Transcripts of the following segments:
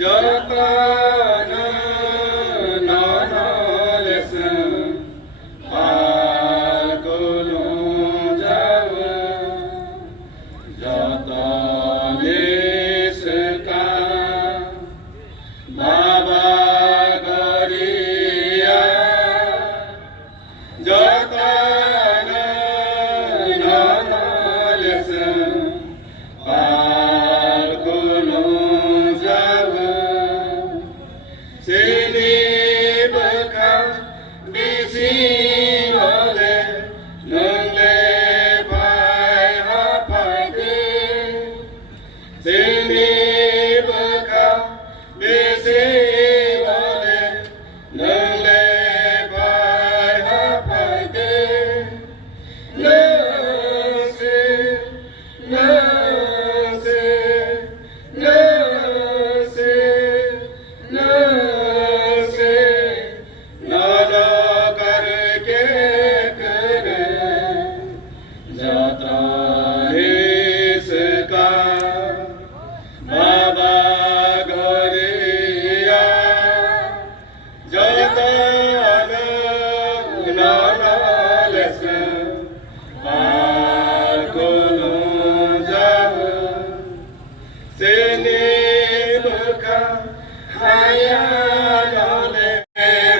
যতন ননলেস পাগলো যাব যতলেস কা বাবা গরিয়া যতন ননলেস পাগলো যাব সেনে বখা বেশি হলে নলে পায় হাফাতে সেনে বখা বেশি হলে নলে পায় হাফাতে নসে নসে নসে নসে নানা করকে করে जाता है इसका बाबा गोरिया जाता नानालेस पागलो যাব সেনে বখা হায়ালে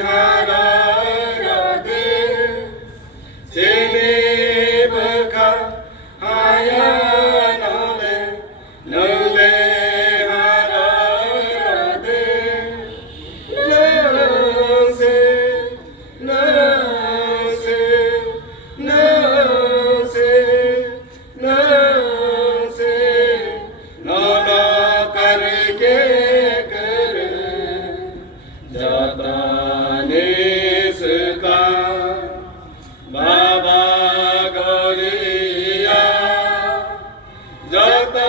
হারারদে সেনে বখা হায়ালে নলে হারারদে নসে নসে নসে নসে নানা করকে করে जाता इसका बाबा गोरिया जाता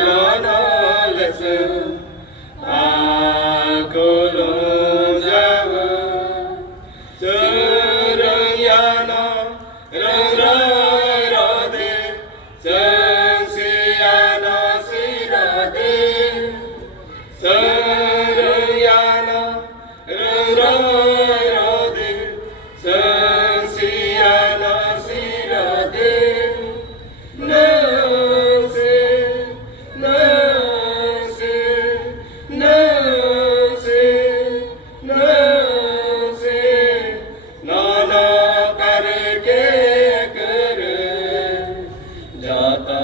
नानालेस पागलो যাব চরয়ানা রংরারদে সংসিয়ানা সিরদে সরয়ানা রংরারদে সংসিয়ানা সিরদে নসে নসে নসে নসে নানা করকে করে जाता